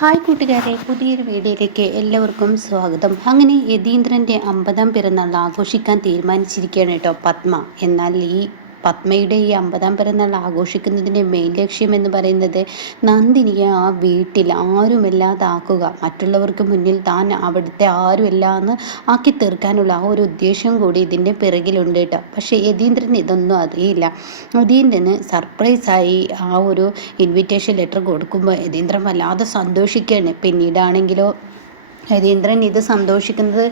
Hi കൂട്ടുകാരെ പുതിയൊരു വീഡിയോയിലേക്ക് എല്ലാവർക്കും സ്വാഗതം. അങ്ങനെ യതീന്ദ്രന്റെ അമ്പതാം പിറന്നാൾ ആഘോഷിക്കാൻ തീരുമാനിച്ചിരിക്കുകയാണ് കേട്ടോ പത്മ. എന്നാൽ ഈ പത്മയുടെ ഈ അമ്പതാം പിറന്നാൾ ആഘോഷിക്കുന്നതിന്റെ മെയിൻ ലക്ഷ്യം എന്ന് പറയുന്നത് നന്ദിനിയെ ആ വീട്ടിൽ ആരുമില്ലാതാക്കുക. മറ്റുള്ളവർക്ക് മുന്നിൽ താൻ അവിടുത്തെ ആരുമില്ല എന്ന് ആക്കി തീർക്കാനുള്ള ആ ഒരു ഉദ്ദേശം കൂടി ഇതിന്റെ പിറകിലുണ്ട് കേട്ടോ. പക്ഷേ യതീന്ദ്രൻ ഇതൊന്നും അറിയില്ല. യതീന്ദ്രന് സർപ്രൈസായി ആ ഒരു ഇൻവിറ്റേഷൻ ലെറ്റർ കൊടുക്കുമ്പോൾ യതീന്ദ്രൻ വല്ലാതെ സന്തോഷിക്കുകയാണ്. പിന്നീടാണെങ്കിലോ രവീന്ദ്രൻ ഇത് സന്തോഷിക്കുന്നത്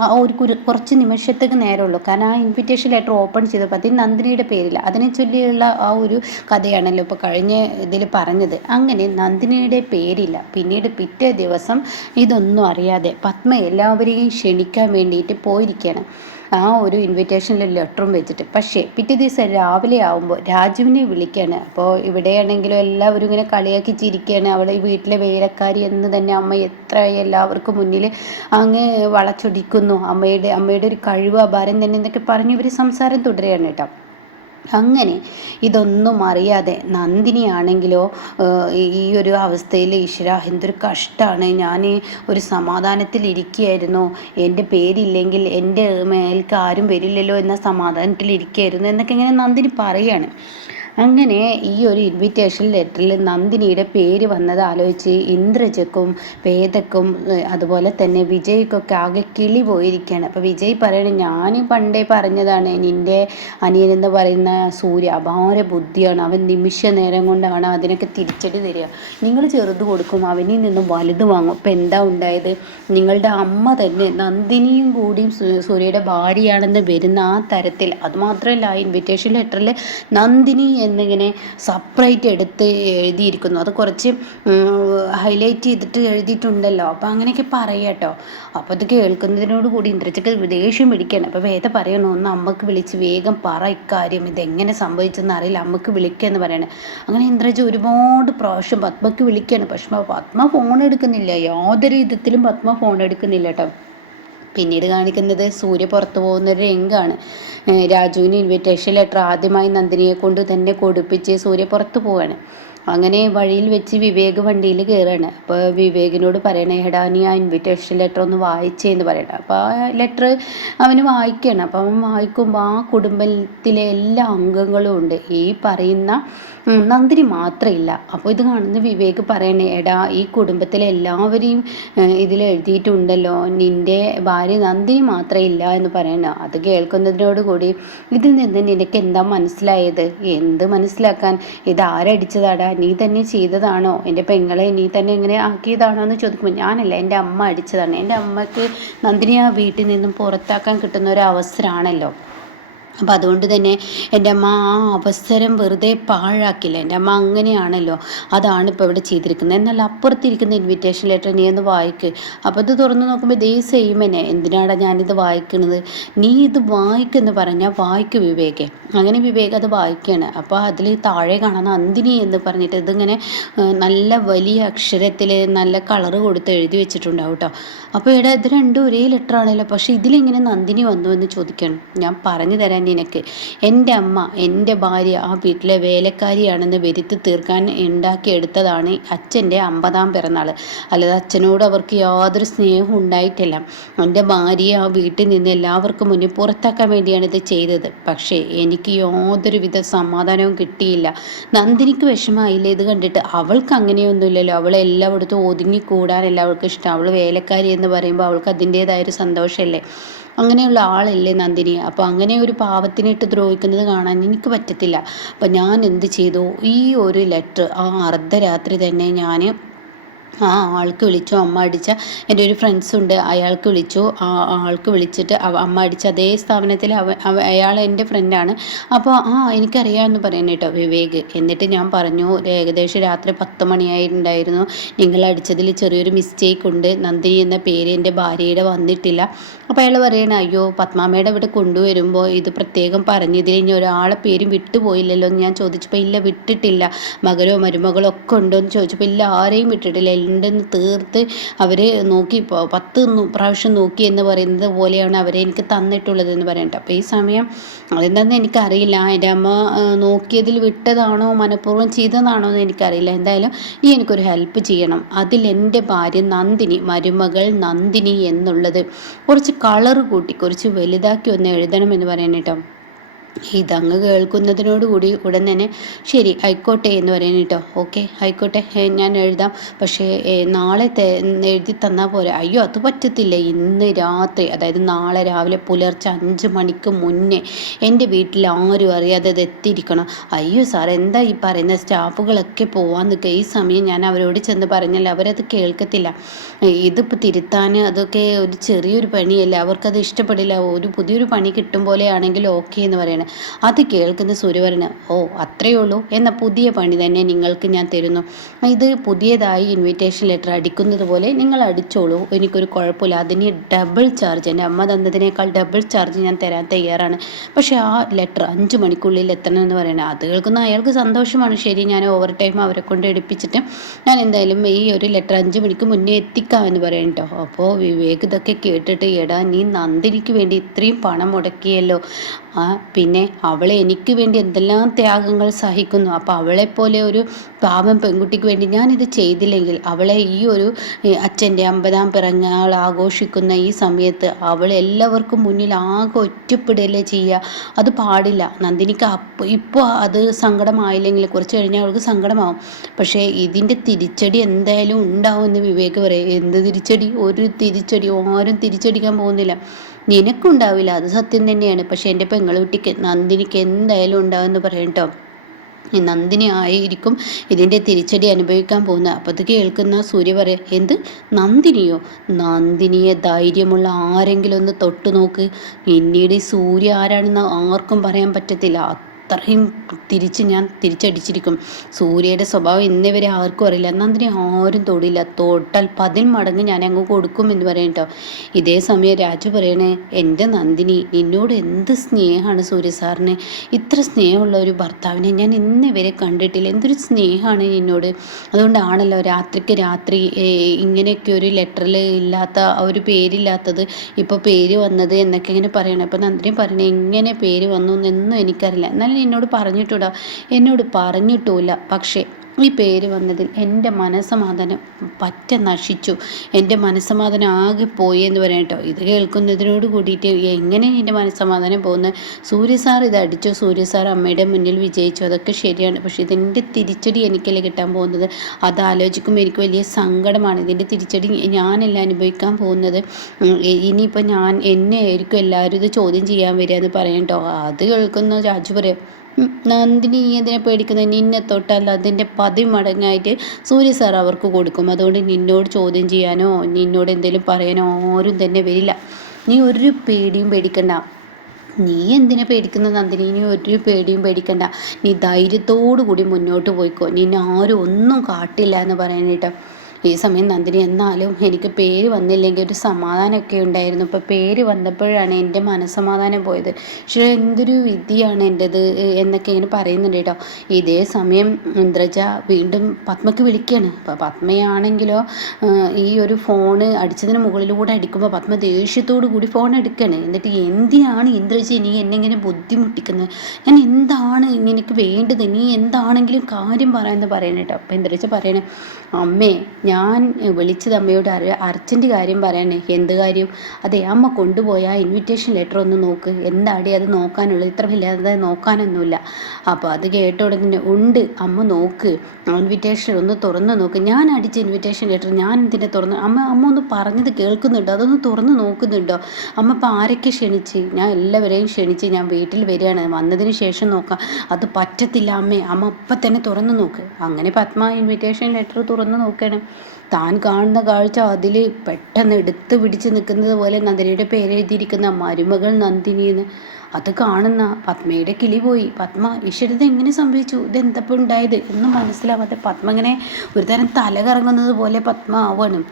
ആ ഒരു കുറച്ച് നിമിഷത്തേക്ക് നേരമുള്ളൂ കാരണം ആ ഇൻവിറ്റേഷൻ ലെറ്റർ ഓപ്പൺ ചെയ്തപ്പോൾ അതിൽ നന്ദിനിയുടെ പേരില്ല അതിനെ ചൊല്ലിയുള്ള ആ ഒരു കഥയാണല്ലോ ഇപ്പോൾ കഴിഞ്ഞ ഇതിൽ പറഞ്ഞത്. അങ്ങനെ നന്ദിനിയുടെ പേരില്ല പിന്നീട് പിറ്റേ ദിവസം ഇതൊന്നും അറിയാതെ പത്മ എല്ലാവരെയും ക്ഷണിക്കാൻ വേണ്ടിയിട്ട് പോയിരിക്കുകയാണ്. ആ ഒരു ഇൻവിറ്റേഷനിൽ ലെറ്ററും വെച്ചിട്ട്. പക്ഷേ പിറ്റേ ദിവസം രാവിലെ ആവുമ്പോൾ രാജുവിനെ വിളിക്കുകയാണ് അപ്പോൾ ഇവിടെയാണെങ്കിലും എല്ലാവരും ഇങ്ങനെ കളിയാക്കി ചിരിക്കുകയാണ് അവളെ ഈ വീട്ടിലെ വേലക്കാരി എന്ന് തന്നെ അമ്മ എത്ര എല്ലാവർക്കും മുന്നിൽ അങ്ങ് വളച്ചൊടിക്കുന്നു. അമ്മയുടെ അമ്മയുടെ ഒരു കഴിവ് അപാരം തന്നെ എന്നൊക്കെ പറഞ്ഞ് ഇവർ സംസാരം തുടരുകയാണ് കേട്ടോ. അങ്ങനെ ഇതൊന്നും അറിയാതെ നന്ദിനിയാണെങ്കിലോ ഈ ഒരു അവസ്ഥയിൽ ഈശ്വര എന്തൊരു കഷ്ടമാണ് ഞാൻ ഒരു സമാധാനത്തിൽ ഇരിക്കുകയായിരുന്നു എന്റെ പേരില്ലെങ്കിൽ എന്റെ മേൽക്ക് ആരും വരില്ലല്ലോ എന്ന സമാധാനത്തിൽ ഇരിക്കുകയായിരുന്നു എന്നൊക്കെ ഇങ്ങനെ നന്ദിനി പറയാണ്. അങ്ങനെ ഈ ഒരു ഇൻവിറ്റേഷൻ ലെറ്ററിൽ നന്ദിനിയുടെ പേര് വന്നത് ആലോചിച്ച് ഇന്ദ്രജക്കും വേദക്കും അതുപോലെ തന്നെ വിജയ്ക്കൊക്കെ ആകെ കിളി പോയിരിക്കുകയാണ്. അപ്പോൾ വിജയ് പറയണ ഞാൻ പണ്ടേ പറഞ്ഞതാണ് നിന്റെ അനിയൻ എന്ന് പറയുന്ന സൂര്യ അപാര ബുദ്ധിയാണ്. അവൻ നിമിഷ നേരം കൊണ്ടാണ് അതിനൊക്കെ തിരിച്ചടി തരിക. നിങ്ങൾ ചെറുത് കൊടുക്കും അവനിൽ നിന്നും വലുത് വാങ്ങും. അപ്പോൾ എന്താ ഉണ്ടായത്? നിങ്ങളുടെ അമ്മ തന്നെ നന്ദിനിയും കൂടിയും സൂര്യയുടെ ഭാര്യയാണെന്ന് വരുന്ന ആ തരത്തിൽ. അതുമാത്രമല്ല ആ ഇൻവിറ്റേഷൻ ലെറ്ററിൽ നന്ദിനി എന്നിങ്ങനെ സെപ്പറേറ്റ് എടുത്ത് എഴുതിയിരിക്കുന്നു. അത് കുറച്ച് ഹൈലൈറ്റ് ചെയ്തിട്ട് എഴുതിയിട്ടുണ്ടല്ലോ. അപ്പോൾ അങ്ങനെയൊക്കെ പറയട്ടോ അപ്പോൾ ഇത് കേൾക്കുന്നതിനോട് കൂടി ഇന്ദ്രച്ചക്ക് ദേഷ്യം പിടിക്കണം. അപ്പോൾ വേദ പറയണോ ഒന്ന് അമ്മയ്ക്ക് വിളിച്ച് വേഗം പറ ഇക്കാര്യം. ഇതെങ്ങനെ സംഭവിച്ചെന്ന് അറിയില്ല. അമ്മയ്ക്ക് വിളിക്കുക എന്ന് പറയണേ. അങ്ങനെ ഇന്ദ്രജ ഒരുപാട് പ്രാവശ്യം പത്മക്ക് വിളിക്കുകയാണ് പക്ഷെ പത്മ ഫോൺ എടുക്കുന്നില്ല. യാതൊരു വിധത്തിലും പത്മ ഫോൺ എടുക്കുന്നില്ല കേട്ടോ. പിന്നീട് കാണിക്കുന്നത് സൂര്യ പുറത്തു പോകുന്ന ഒരു രംഗമാണ് രാജുവിന് ഇൻവിറ്റേഷൻ ലെറ്റർ ആദ്യമായി നന്ദിനിയെ കൊണ്ട് തന്നെ കൊടുപ്പിച്ച് സൂര്യ പുറത്തു പോവാണ്. അങ്ങനെ വഴിയിൽ വെച്ച് വിവേക് വണ്ടിയിൽ കയറുകയാണ് അപ്പോൾ വിവേകിനോട് പറയണേ എടാ നീ ആ ഇൻവിറ്റേഷൻ ലെറ്റർ ഒന്ന് വായിച്ചേന്ന് പറയണം. അപ്പോൾ ആ ലെറ്റർ അവന് വായിക്കുകയാണ് അപ്പോൾ അവൻ വായിക്കുമ്പോൾ ആ കുടുംബത്തിലെ എല്ലാ അംഗങ്ങളും ഉണ്ട്. ഈ പറയുന്ന നന്ദിനി മാത്രമില്ല. അപ്പോൾ ഇത് കാണുന്ന വിവേക് പറയണേ എടാ ഈ കുടുംബത്തിലെ എല്ലാവരെയും ഇതിൽ എഴുതിയിട്ടുണ്ടല്ലോ. നിന്റെ ഭാര്യ നന്ദിനി മാത്രമേ ഇല്ല എന്ന് പറയണ. അത് കേൾക്കുന്നതിനോട് കൂടി ഇതിൽ നിന്ന് നിനക്ക് എന്താ മനസ്സിലായത്? എന്ത് മനസ്സിലാക്കാൻ? ഇത് ആരടിച്ചതാടാ? നീ തന്നെ ചെയ്തതാണോ? എന്റെ പെങ്ങളെ നീ തന്നെ ഇങ്ങനെ ആക്കിയതാണോ എന്ന് ചോദിക്കുമ്പോൾ ഞാനല്ല എന്റെ അമ്മ അടിച്ചതാണ്. എന്റെ അമ്മയ്ക്ക് നന്ദിനി ആ വീട്ടിൽ നിന്നും പുറത്താക്കാൻ കിട്ടുന്ന ഒരു അവസരമാണല്ലോ. അപ്പം അതുകൊണ്ട് തന്നെ എന്റെ അമ്മ ആ അവസരം വെറുതെ പാഴാക്കില്ല. എന്റെ അമ്മ അങ്ങനെയാണല്ലോ. അതാണ് ഇപ്പോൾ ഇവിടെ ചെയ്തിരിക്കുന്നത്. എന്നാൽ അപ്പുറത്തിരിക്കുന്ന ഇൻവിറ്റേഷൻ ലെറ്റർ നീ ഒന്ന് വായിക്ക്. അപ്പോൾ ഇത് തുറന്ന് നോക്കുമ്പോൾ സെയിം തന്നെ. എന്തിനാണ് ഞാനിത് വായിക്കുന്നത് നീ ഇത് വായിക്കെന്ന് പറഞ്ഞാൽ വായിക്ക് വിവേകെ. അങ്ങനെ വിവേക് അത് വായിക്കുകയാണ് അപ്പോൾ അതിൽ താഴെ കാണുന്ന അന്തിനി എന്ന് പറഞ്ഞിട്ട് ഇതിങ്ങനെ നല്ല വലിയ അക്ഷരത്തിൽ നല്ല കളറ് കൊടുത്ത് എഴുതി വെച്ചിട്ടുണ്ടാവും കേട്ടോ അപ്പോൾ ഇവിടെ ഇത് രണ്ടും ഒരേ ലെറ്റർ ആണല്ലോ. പക്ഷേ ഇതിലെങ്ങനെ നന്ദിനി വന്നു എന്ന് ചോദിക്കണം. ഞാൻ പറഞ്ഞു തരാൻ നിനക്ക്. എന്റെ അമ്മ എന്റെ ഭാര്യ ആ വീട്ടിലെ വേലക്കാരിയാണെന്ന് വരുത്തി തീർക്കാൻ ഉണ്ടാക്കിയെടുത്തതാണ് അച്ഛന്റെ അമ്പതാം പിറന്നാൾ അല്ലാതെ അച്ഛനോട് അവർക്ക് യാതൊരു സ്നേഹവും ഉണ്ടായിട്ടില്ല. എന്റെ ഭാര്യയെ ആ വീട്ടിൽ നിന്ന് എല്ലാവർക്കും മുന്നിൽ പുറത്താക്കാൻ വേണ്ടിയാണ് ഇത് ചെയ്തത്. പക്ഷേ എനിക്ക് യാതൊരുവിധ സമാധാനവും കിട്ടിയില്ല. നന്ദിനിക്ക് വിഷമമായില്ല? ഇത് കണ്ടിട്ട് അവൾക്ക് അങ്ങനെയൊന്നുമില്ലല്ലോ. അവൾ എല്ലായിടത്തും ഒതുങ്ങിക്കൂടാനല്ല എല്ലാവർക്കും ഇഷ്ടം. അവൾ വേലക്കാരി എന്ന് പറയുമ്പോൾ അവൾക്ക് അതിന്റേതായൊരു സന്തോഷമല്ലേ? അങ്ങനെയുള്ള ആളല്ലേ നന്ദിനി? അപ്പോൾ അങ്ങനെ ഒരു പാവത്തിനിട്ട് ദ്രോഹിക്കുന്നത് കാണാൻ എനിക്ക് പറ്റത്തില്ല. അപ്പം ഞാൻ എന്ത് ചെയ്തു? ഈ ഒരു ലെറ്റർ ആ അർദ്ധരാത്രി തന്നെ ഞാൻ ആ ആൾക്ക് വിളിച്ചു അമ്മ അടിച്ച. എന്റെ ഒരു ഫ്രണ്ട്സ് ഉണ്ട് അയാൾക്ക് വിളിച്ചു. ആ ആൾക്ക് വിളിച്ചിട്ട് അമ്മ അടിച്ച അതേ സ്ഥാപനത്തിൽ അവ അയാൾ എന്റെ ഫ്രണ്ടാണ് അപ്പോൾ ആ എനിക്കറിയാമെന്ന് പറയുന്നത് കേട്ടോ വിവേക്. എന്നിട്ട് ഞാൻ പറഞ്ഞു ഏകദേശം രാത്രി പത്ത് മണിയായിട്ടുണ്ടായിരുന്നു. നിങ്ങൾ അടിച്ചതിൽ ചെറിയൊരു മിസ്റ്റേക്ക് ഉണ്ട്. നന്ദിനി എന്ന പേര് എന്റെ ഭാര്യയുടെ വന്നിട്ടില്ല. അപ്പോൾ അയാൾ പറയണ അയ്യോ പത്മാമ്മയുടെ ഇവിടെ കൊണ്ടുവരുമ്പോൾ ഇത് പ്രത്യേകം പറഞ്ഞതിൽ ഇനി ഒരാളെ പേരും വിട്ടുപോയില്ലല്ലോ എന്ന് ഞാൻ ചോദിച്ചപ്പോൾ ഇല്ല വിട്ടിട്ടില്ല. മകരോ മരുമകളോ ഒക്കെ ഉണ്ടോ? എന്ന് ചോദിച്ചപ്പോൾ ഇല്ല ആരെയും വിട്ടിട്ടില്ല. ഉണ്ടെന്ന് തീർത്ത് അവർ നോക്കി പത്ത് പ്രാവശ്യം നോക്കി എന്ന് പറയുന്നത് പോലെയാണ് അവരെ എനിക്ക് തന്നിട്ടുള്ളത് എന്ന് അപ്പോൾ ഈ സമയം അതെന്താണെന്ന് എനിക്കറിയില്ല. എന്റെ അമ്മ നോക്കിയതിൽ വിട്ടതാണോ മനഃപൂർവം ചെയ്തതാണോ എന്ന് എനിക്കറിയില്ല. എന്തായാലും നീ എനിക്കൊരു ഹെൽപ്പ് ചെയ്യണം. അതിൽ എന്റെ ഭാര്യ നന്ദിനി മരുമകൾ നന്ദിനി എന്നുള്ളത് കുറച്ച് കളർ കൂട്ടി കുറച്ച് വലുതാക്കി ഒന്ന് എഴുതണം എന്ന് പറയാനേട്ടോ ഇതങ്ങ് കേൾക്കുന്നതിനോടുകൂടി ഉടൻ തന്നെ ശരി ആയിക്കോട്ടെ എന്ന് പറയാൻ കേട്ടോ. ഓക്കെ ആയിക്കോട്ടെ ഞാൻ എഴുതാം. പക്ഷേ നാളെ എഴുതി തന്നാൽ പോരെ. അയ്യോ അത് പറ്റത്തില്ല. ഇന്ന് രാത്രി അതായത് നാളെ രാവിലെ പുലർച്ചെ അഞ്ച് മണിക്ക് മുന്നേ എന്റെ വീട്ടിൽ ആരും അറിയാതെ അത് എത്തിയിരിക്കണം. അയ്യോ സാർ എന്താ ഈ പറയുന്ന സ്റ്റാഫുകളൊക്കെ പോവാൻ നിൽക്കുക. ഈ സമയം ഞാൻ അവരോട് ചെന്ന് പറഞ്ഞാൽ അവരത് കേൾക്കത്തില്ല. ഇതിപ്പോൾ തിരുത്താൻ അതൊക്കെ ഒരു ചെറിയൊരു പണിയല്ല? അവർക്കത് ഇഷ്ടപ്പെടില്ല. ഒരു പുതിയൊരു പണി കിട്ടും പോലെയാണെങ്കിൽ ഓക്കെ എന്ന് പറയണം. അത് കേൾക്കുന്ന സൂര്യവരന് ഓ അത്രയേ ഉള്ളൂ. എന്ന പുതിയ പണി തന്നെ നിങ്ങൾക്ക് ഞാൻ തരുന്നു. ഇത് പുതിയതായി ഇൻവിറ്റേഷൻ ലെറ്റർ അടിക്കുന്നത് പോലെ നിങ്ങൾ അടിച്ചോളൂ. എനിക്കൊരു കുഴപ്പമില്ല. അതിന് ഡബിൾ ചാർജ് എന്റെ അമ്മ തന്നതിനേക്കാൾ ഡബിൾ ചാർജ് ഞാൻ തരാൻ തയ്യാറാണ്. പക്ഷേ ആ ലെറ്റർ അഞ്ച് മണിക്കുള്ളിൽ എത്തണം എന്ന് പറയുന്നത് അത് കേൾക്കുന്ന അയാൾക്ക് സന്തോഷമാണ്. ശരി ഞാൻ ഓവർ ടൈം അവരെ കൊണ്ട് എടുപ്പിച്ചിട്ട് ഞാൻ എന്തായാലും ഈ ഒരു ലെറ്റർ അഞ്ച് മണിക്ക് മുന്നേ എത്തിക്കാം എന്ന് പറയും കേട്ടോ അപ്പോൾ വിവേക് ഇതൊക്കെ കേട്ടിട്ട് എടാ നീ നന്ദിനിക്ക് വേണ്ടി ഇത്രയും പണം മുടക്കിയല്ലോ. ആ പിന്നെ അവളെ എനിക്ക് വേണ്ടി എന്തെല്ലാം ത്യാഗങ്ങൾ സഹിക്കുന്നു. അപ്പോൾ അവളെപ്പോലെ ഒരു പാവം പെൺകുട്ടിക്ക് വേണ്ടി ഞാനിത് ചെയ്തില്ലെങ്കിൽ അവളെ ഈ ഒരു അച്ഛന്റെ അമ്പതാം പിറന്നാൾ ആഘോഷിക്കുന്ന ഈ സമയത്ത് അവൾ എല്ലാവർക്കും മുന്നിൽ ആകെ ഒറ്റപ്പെടുകയല്ലേ ചെയ്യുക? അത് പാടില്ല. നന്ദിനിക്ക് അപ്പോൾ ഇപ്പോൾ അത് സങ്കടമായില്ലെങ്കിൽ കുറച്ച് കഴിഞ്ഞാൽ അവൾക്ക് സങ്കടമാവും. പക്ഷേ ഇതിന്റെ തിരിച്ചടി എന്തായാലും ഉണ്ടാവും എന്ന് വിവേക് പറയും. എന്ത് തിരിച്ചടി? ഒരു തിരിച്ചടി ആരും തിരിച്ചടിക്കാൻ പോകുന്നില്ല. നിനക്കുണ്ടാവില്ല. അത് സത്യം തന്നെയാണ്. പക്ഷെ എന്റെ പെങ്ങളെ പെങ്ങളുട്ടിക്ക് നന്ദിനിക്ക് എന്തായാലും ഉണ്ടാവുമെന്ന് പറയും കേട്ടോ നന്ദിനി ആയിരിക്കും ഇതിന്റെ തിരിച്ചടി അനുഭവിക്കാൻ പോകുന്നത്. അപ്പോൾ അത് കേൾക്കുന്ന സൂര്യ പറയാം എന്ത്? നന്ദിനിയോ? നന്ദിനിയെ ധൈര്യമുള്ള ആരെങ്കിലും ഒന്ന് തൊട്ടു നോക്ക് പിന്നീട് സൂര്യ ആരാണെന്ന് ആർക്കും പറയാൻ പറ്റത്തില്ല. അത്രയും തിരിച്ച് ഞാൻ തിരിച്ചടിച്ചിരിക്കും. സൂര്യയുടെ സ്വഭാവം ഇന്നേവരെ ആർക്കും അറിയില്ല. നന്ദിനി ആരും തൊടില്ല. തൊട്ടാൽ പതിൽ മടങ്ങ് ഞാൻ അങ്ങ് കൊടുക്കും എന്ന് പറയും കേട്ടോ. ഇതേ സമയം രാജു പറയണേ എന്റെ നന്ദിനി നിന്നോട് എന്ത് സ്നേഹമാണ് സൂര്യ സാറിന്? ഇത്ര സ്നേഹമുള്ള ഒരു ഭർത്താവിനെ ഞാൻ ഇന്നേവരെ കണ്ടിട്ടില്ല. എന്തൊരു സ്നേഹമാണ് നിന്നോട്? അതുകൊണ്ടാണല്ലോ രാത്രിക്ക് രാത്രി ഇങ്ങനെയൊക്കെ ഒരു ലെറ്ററിൽ ഇല്ലാത്ത ഒരു പേരില്ലാത്തത് ഇപ്പോൾ പേര് വന്നത് എന്നൊക്കെ ഇങ്ങനെ പറയണം. അപ്പോൾ നന്ദിനി പറയണേ എങ്ങനെ പേര് വന്നു എന്നൊന്നും എനിക്കറിയില്ല. എന്നാലും എന്നോട് പറഞ്ഞിട്ടുണ്ടോ? എന്നോട് പറഞ്ഞിട്ടുമില്ല. പക്ഷേ ഈ പേര് വന്നതിൽ എന്റെ മനസ്സമാധാനം പറ്റ നശിച്ചു. എന്റെ മനസ്സമാധാനം ആകെ പോയി എന്ന് പറയാം കേട്ടോ. ഇത് കേൾക്കുന്നതിനോട് കൂടിയിട്ട് എങ്ങനെ എന്റെ മനസ്സമാധാനം പോകുന്നത് സൂര്യ സാർ ഇത് അടിച്ചു. സൂര്യ സാർ അമ്മയുടെ മുന്നിൽ വിജയിച്ചു. അതൊക്കെ ശരിയാണ്. പക്ഷേ ഇതിന്റെ തിരിച്ചടി എനിക്കല്ലേ കിട്ടാൻ പോകുന്നത്? അത് ആലോചിക്കുമ്പോൾ എനിക്ക് വലിയ സങ്കടമാണ്. ഇതിന്റെ തിരിച്ചടി ഞാനല്ല അനുഭവിക്കാൻ പോകുന്നത്? ഇനിയിപ്പോൾ ഞാൻ എന്നെ ആയിരിക്കും എല്ലാവരും ഇത് ചോദ്യം ചെയ്യാൻ വരിക എന്ന് പറയാം കേട്ടോ. അത് കേൾക്കുന്ന രാജു പറയാം നന്ദിനി നീ എന്തിനെ പേടിക്കുന്നത് നിന്നെ തൊട്ടല്ല അതിന്റെ പതി മടങ്ങായിട്ട് സൂര്യ സാർ അവർക്ക് കൊടുക്കും. അതുകൊണ്ട് നിന്നോട് ചോദ്യം ചെയ്യാനോ നിന്നോട് എന്തെങ്കിലും പറയാനോ ആരും തന്നെ വരില്ല. നീ ഒരു പേടിയും പേടിക്കണ്ട. നീ എന്തിനെ പേടിക്കുന്ന നന്ദിനി? ഇനി ഒരു പേടിയും പേടിക്കണ്ട. നീ ധൈര്യത്തോടു കൂടി മുന്നോട്ട് പോയിക്കോ. നിന്നെ ആരും ഒന്നും കാട്ടില്ല എന്ന് പറയാനായിട്ട്. ഈ സമയം നന്ദിനി എന്നാലും എനിക്ക് പേര് വന്നില്ലെങ്കിൽ ഒരു സമാധാനമൊക്കെ ഉണ്ടായിരുന്നു. ഇപ്പോൾ പേര് വന്നപ്പോഴാണ് എന്റെ മനസ്സമാധാനം പോയത്. പക്ഷേ എന്തൊരു വിധിയാണ് എന്റെത് എന്നൊക്കെ ഇങ്ങനെ പറയുന്നുണ്ട് കേട്ടോ. ഇതേ സമയം ഇന്ദ്രജ വീണ്ടും പത്മക്ക് വിളിക്കുകയാണ് അപ്പോൾ പത്മയാണെങ്കിലോ ഈ ഒരു ഫോണ് അടിച്ചതിന് മുകളിലൂടെ അടിക്കുമ്പോൾ പത്മ ദേഷ്യത്തോടു കൂടി ഫോൺ എടുക്കുകയാണ് എന്നിട്ട് എന്തിനാണ് ഇന്ദ്രജ നീ എന്നെങ്ങനെ ബുദ്ധിമുട്ടിക്കുന്നത് ഞാൻ എന്താണ് എനിക്ക് വേണ്ടത്? നീ എന്താണെങ്കിലും കാര്യം പറയാമെന്ന് പറയണേട്ടോ അപ്പം ഇന്ദ്രജ പറയണേ അമ്മേ ഞാൻ വിളിച്ചത് അമ്മയോട് അര അർജന്റ് കാര്യം പറയണേ. എന്ത് കാര്യം? അതെ അമ്മ കൊണ്ടുപോയ ഇൻവിറ്റേഷൻ ലെറ്റർ ഒന്ന് നോക്ക്. എന്താടി അത് നോക്കാനുള്ളത്? ഇത്ര വല്ലാതെ നോക്കാനൊന്നുമില്ല. അപ്പോൾ അത് കേട്ട ഉടനെ ഉണ്ട് അമ്മ നോക്ക്. ഇൻവിറ്റേഷൻ ഒന്ന് തുറന്ന് നോക്ക്. ഞാൻ അടിച്ച ഇൻവിറ്റേഷൻ ലെറ്റർ ഞാൻ എന്തിനെ തുറന്ന് അമ്മ അമ്മ ഒന്ന് പറഞ്ഞത് കേൾക്കുന്നുണ്ടോ? അതൊന്ന് തുറന്ന് നോക്കുന്നുണ്ടോ? അമ്മ ഇപ്പോൾ ആരൊക്കെ ക്ഷണിച്ച്? ഞാൻ എല്ലാവരെയും ക്ഷണിച്ച് ഞാൻ വീട്ടിൽ വരികയാണ്. വന്നതിന് ശേഷം നോക്കാം. അത് പറ്റത്തില്ല അമ്മേ. അമ്മ ഇപ്പം തന്നെ തുറന്ന് നോക്ക്. അങ്ങനെ പത്മ ഇൻവിറ്റേഷൻ ലെറ്റർ തുറന്ന് നോക്കണം. താൻ കാണുന്ന കാഴ്ച അതിൽ പെട്ടെന്ന് എടുത്തു പിടിച്ച് നിൽക്കുന്നത് പോലെ നന്ദിനിയുടെ പേരെഴുതിയിരിക്കുന്ന മരുമകൾ നന്ദിനി എന്ന്. അത് കാണുന്ന പത്മയുടെ കിളി പോയി. പത്മ ഈശ്വരത് എങ്ങനെ സംഭവിച്ചു? ഇതെന്തപ്പോൾ ഉണ്ടായത്? എന്ന് മനസ്സിലാവാതെ പത്മ ഇങ്ങനെ ഒരു തരം തല കറങ്ങുന്നത് പോലെ പത്മ ആവണം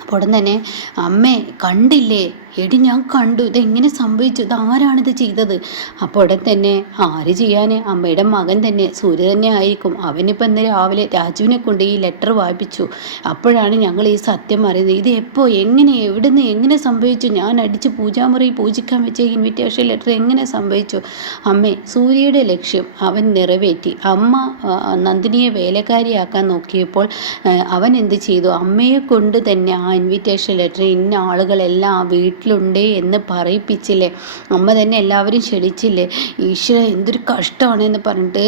അപ്പോൾ ഉടൻ തന്നെ അമ്മേ കണ്ടില്ലേ? എടി ഞാൻ കണ്ടു. ഇതെങ്ങനെ സംഭവിച്ചു ഇതാരാണിത് ചെയ്തത്? അപ്പോൾ ഉടൻ തന്നെ ആര് ചെയ്യാൻ അമ്മയുടെ മകൻ തന്നെ സൂര്യ തന്നെ ആയിരിക്കും. അവനിപ്പോൾ ഇന്ന് രാവിലെ രാജുവിനെ കൊണ്ട് ഈ ലെറ്റർ വായിപ്പിച്ചു. അപ്പോഴാണ് ഞങ്ങൾ ഈ സത്യം അറിയുന്നത്. ഇത് എപ്പോൾ എങ്ങനെ എവിടുന്ന് എങ്ങനെ സംഭവിച്ചു? ഞാൻ അടിച്ച് പൂജാമുറി പൂജിക്കാൻ വെച്ച ഇൻവിറ്റേഷൻ ലെറ്റർ എങ്ങനെ സംഭവിച്ചു? അമ്മേ സൂര്യയുടെ ലക്ഷ്യം അവൻ നിറവേറ്റി. അമ്മ നന്ദിനിയെ വേലക്കാരിയാക്കാൻ നോക്കിയപ്പോൾ അവൻ എന്ത് ചെയ്തു? അമ്മയെ കൊണ്ട് തന്നെ ആ ഇൻവിറ്റേഷൻ ലെറ്റർ ഇന്ന ആളുകളെല്ലാം ആ വീട്ടിലുണ്ട് എന്ന് പറയിപ്പിച്ചില്ലേ? അമ്മ തന്നെ എല്ലാവരും ക്ഷണിച്ചില്ലേ? ഈശ്വര എന്തൊരു കഷ്ടമാണ് എന്ന് പറഞ്ഞിട്ട്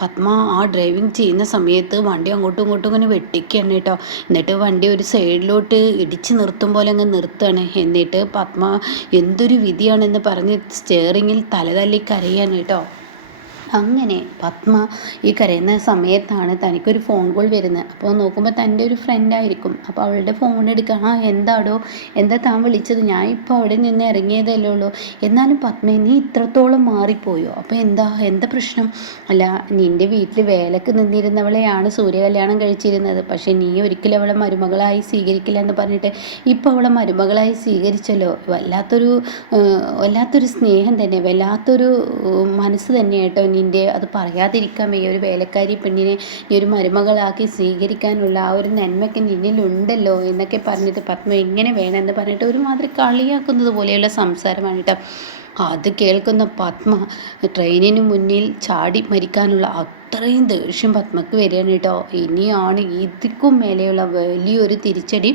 പത്മ ആ ഡ്രൈവിങ് ചെയ്യുന്ന സമയത്ത് വണ്ടി അങ്ങോട്ടും ഇങ്ങോട്ടും ഇങ്ങനെ വെട്ടിക്കുകയാണ് കേട്ടോ. എന്നിട്ട് വണ്ടി ഒരു സൈഡിലോട്ട് ഇടിച്ച് നിർത്തും പോലെ അങ്ങ് നിർത്തുകയാണ്. എന്നിട്ട് പത്മ എന്തൊരു വിധിയാണെന്ന് പറഞ്ഞ് സ്റ്റിയറിങ്ങിൽ തലതല്ലി കരയാണ് കേട്ടോ. അങ്ങനെ പത്മ ഈ കരയുന്ന സമയത്താണ് തനിക്കൊരു ഫോൺ കോൾ വരുന്നത്. അപ്പോൾ നോക്കുമ്പോൾ തന്റെ ഒരു ഫ്രണ്ട് ആയിരിക്കും. അപ്പോൾ അവളുടെ ഫോൺ എടുക്കുക ആ എന്താടോ? എന്താ താൻ വിളിച്ചത്? ഞാൻ ഇപ്പോൾ അവിടെ നിന്ന് ഇറങ്ങിയതല്ലേ ഉള്ളൂ. എന്നാലും പത്മ നീ ഇത്രത്തോളം മാറിപ്പോയോ? അപ്പോൾ എന്താ? എന്താ പ്രശ്നം? അല്ല നിന്റെ വീട്ടിൽ വേലക്ക് നിന്നിരുന്നവളെയാണ് സൂര്യ കല്യാണം കഴിച്ചിരുന്നത്. പക്ഷേ നീ ഒരിക്കലും അവളെ മരുമകളായി സ്വീകരിക്കില്ല എന്ന് പറഞ്ഞിട്ട് ഇപ്പോൾ അവളെ മരുമകളായി സ്വീകരിച്ചല്ലോ. വല്ലാത്തൊരു വല്ലാത്തൊരു സ്നേഹം തന്നെ വല്ലാത്തൊരു മനസ്സ് തന്നെ കേട്ടോ നീ നിന്റെ അത് പറയാതിരിക്കാൻ വയ്യ. ഒരു വേലക്കാരി പെണ്ണിനെ ഈ ഒരു മരുമകളാക്കി സ്വീകരിക്കാനുള്ള ആ ഒരു നന്മയ്ക്ക് നിന്നിലുണ്ടല്ലോ എന്നൊക്കെ പറഞ്ഞിട്ട് പത്മ എങ്ങനെ വേണമെന്ന് പറഞ്ഞിട്ട് ഒരുമാതിരി കളിയാക്കുന്നത് പോലെയുള്ള സംസാരമാണ് കേട്ടോ. അത് കേൾക്കുന്ന പത്മ ട്രെയിനിന് മുന്നിൽ ചാടി മരിക്കാനുള്ള അത്രയും ദേഷ്യം പത്മക്ക് വരികയാണ് കേട്ടോ. ഇനിയാണ് ഇതിക്കും മേലെയുള്ള വലിയൊരു തിരിച്ചടി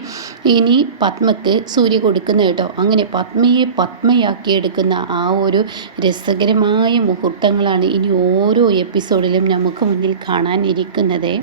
ഇനി പത്മക്ക് സൂര്യ കൊടുക്കുന്ന കേട്ടോ. അങ്ങനെ പത്മയെ പത്മയാക്കി എടുക്കുന്ന ആ ഒരു രസകരമായ മുഹൂർത്തങ്ങളാണ് ഇനി ഓരോ എപ്പിസോഡിലും നമുക്ക് മുന്നിൽ കാണാനിരിക്കുന്നത്.